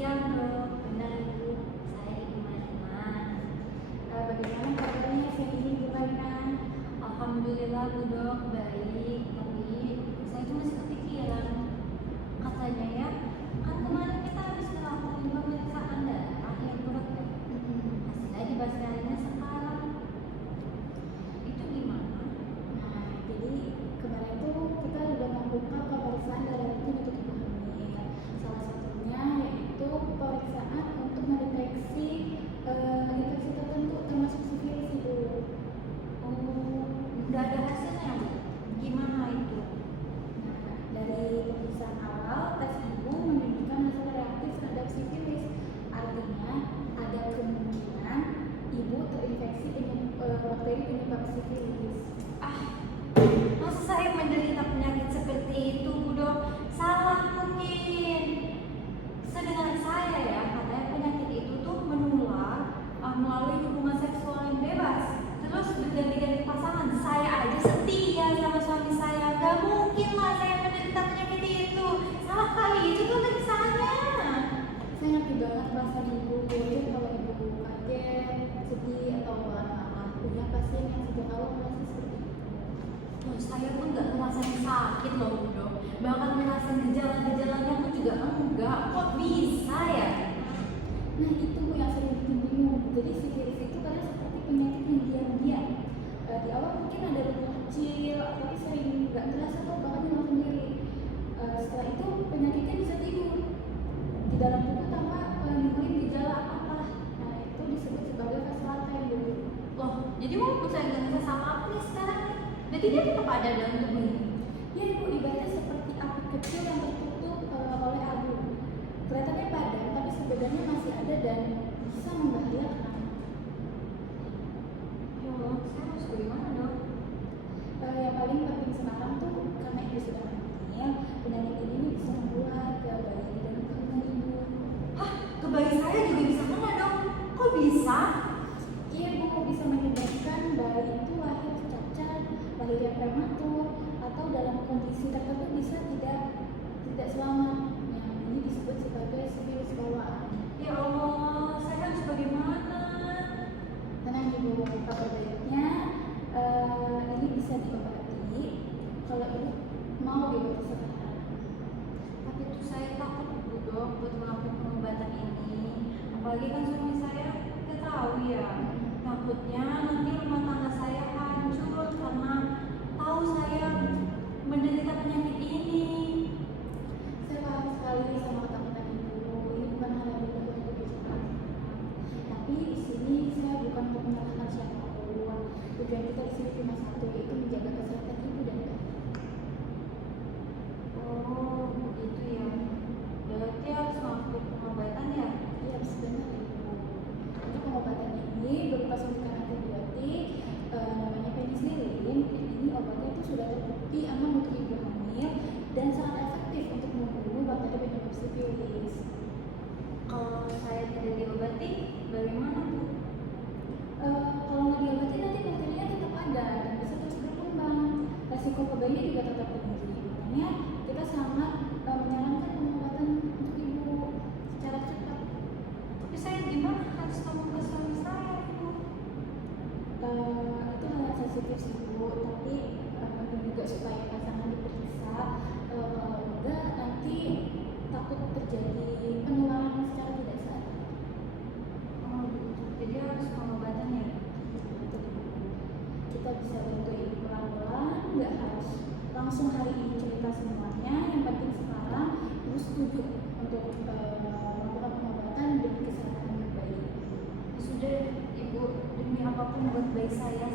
siang dok. Benar ibu, saya Ibu Marina. Bagaimana kabarnya siang ini Bu Marina? Alhamdulillah Bu Dok, baik. Tapi saya itu masih kepikiran. Katanya ya, kan kemarin kita habis melakukan pemeriksaan darah yang berat ya. Hasilnya dibasarnya sekarang. Itu gimana? Nah, jadi kemarin tuh kita udah melakukan pemeriksaan darah rutin untuk ibu hamil. Salah satunya yaitu pemeriksaan untuk mendeteksi infeksi tertentu termasuk sifilis ibu. Oh, udah ada hasilnya Bu? Gimana itu? Nah, dari pemeriksaan awal, tes ibu menunjukkan hasil reaktif terhadap sifilis. Artinya ada kemungkinan ibu terinfeksi bakteri penyebab sifilis. Masa saya menderita penyakit seperti itu, Bu Dok? Salah mungkin. Sedengar saya ya, katanya penyakit itu tuh menular melalui hubungan seksual yang bebas. Terus berganti-ganti pasangan. Saya aja setia sama suami saya. Gak mungkin lah saya menderita penyakit itu. Salah kali itu tuh periksanya. Saya ngerti banget perasaan ibu, mungkin kalau ibu kaget, sedih, atau marah punya pasien yang sejak awal masih seperti itu. Loh, saya pun gak ngerasain sakit loh Bu Dok. Bahkan ngerasain gejala-gejalanya pun juga enggak. Kok bisa ya? Nah itu Bu yang sering bikin bingung. Jadi sifilis itu kadang seperti penyakit yang diam-diam. Di awal mungkin ada luka kecil, tapi sering nggak terasa atau bahkan hilang sendiri. Setelah itu penyakitnya bisa tidur di dalam tubuh tanpa menimbulkan gejala apa. Nah itu disebut sebagai fase laten Bu. Loh, jadi walaupun saya nggak ngerasa sama apa nih sekarang nih, berarti dia tetap ada dalam tubuh ini. Ya ibu, ibaratnya seperti api kecil yang tertutup oleh abu. Kelihatannya padam, tapi sebenarnya masih ada dan bisa membahayakan. Ya Allah, saya harus bagaimana dong? Yang paling penting sekarang tuh karena ibu sudah hamil, penyakit ini bisa menular ke bayi di dalam kandungan ibu. Hah, ke bayi saya juga bisa kena dong? Kok bisa? Iya bu, bisa menyebabkan bayi itu lahir cacat, lahirnya prematur, atau dalam kondisi tertentu bisa tidak selamat. Yang ini disebut sebagai sifilis bawaan. Ya Allah, saya harus bagaimana? Tenang ibu, kabar baiknya ini bisa diobati kalau ibu mau diobati sekarang. Tapi tuh saya takut Bu Dok buat melakukan pengobatan ini. Apalagi kan suami saya, kita tahu ya. Takutnya nanti rumah tangga saya hancur karena tahu saya menderita penyakit ini. Saya paham sekali sama ketakutan ibu. Ini bukan hal yang mudah untuk dibicarakan. Tapi di sini saya bukan untuk menyalahkan siapapun. Tujuan kita di sini cuma satu, yaitu menjaga kesehatan ibu dan bayi. Oh, begitu ya. Berarti harus melakukan pengobatan ya? Iya, sebenarnya ibu. Untuk pengobatan ini berupa suntikan antibiotik, namanya penicillin. Ini obatnya itu sudah terbukti aman untuk ibu hamil dan sangat efektif untuk membunuh bakteri penyebab sifilis. Kalau saya tidak diobati, bagaimana Bu? Kalau nggak diobati nanti bakterinya tetap ada dan bisa terus berkembang. Resiko ke bayi juga tetap tinggi. Makanya kita sangat menyarankan pengobatan untuk ibu secara cepat. Tapi saya gimana harus ngomong ke suami saya Bu? Itu hal yang sensitif sih Bu, tapi penting juga supaya pasangan diperiksa. Kalau enggak nanti takut terjadi penularan secara tidak sadar. Oh, begitu. Jadi harus pengobatan ya? Kita bisa bantu ibu pelan-pelan, nggak harus langsung hari ini cerita semuanya. Yang penting sekarang ibu setuju untuk melakukan pengobatan demi kesehatan bayi. Sudah Ibu, demi apapun buat bayi saya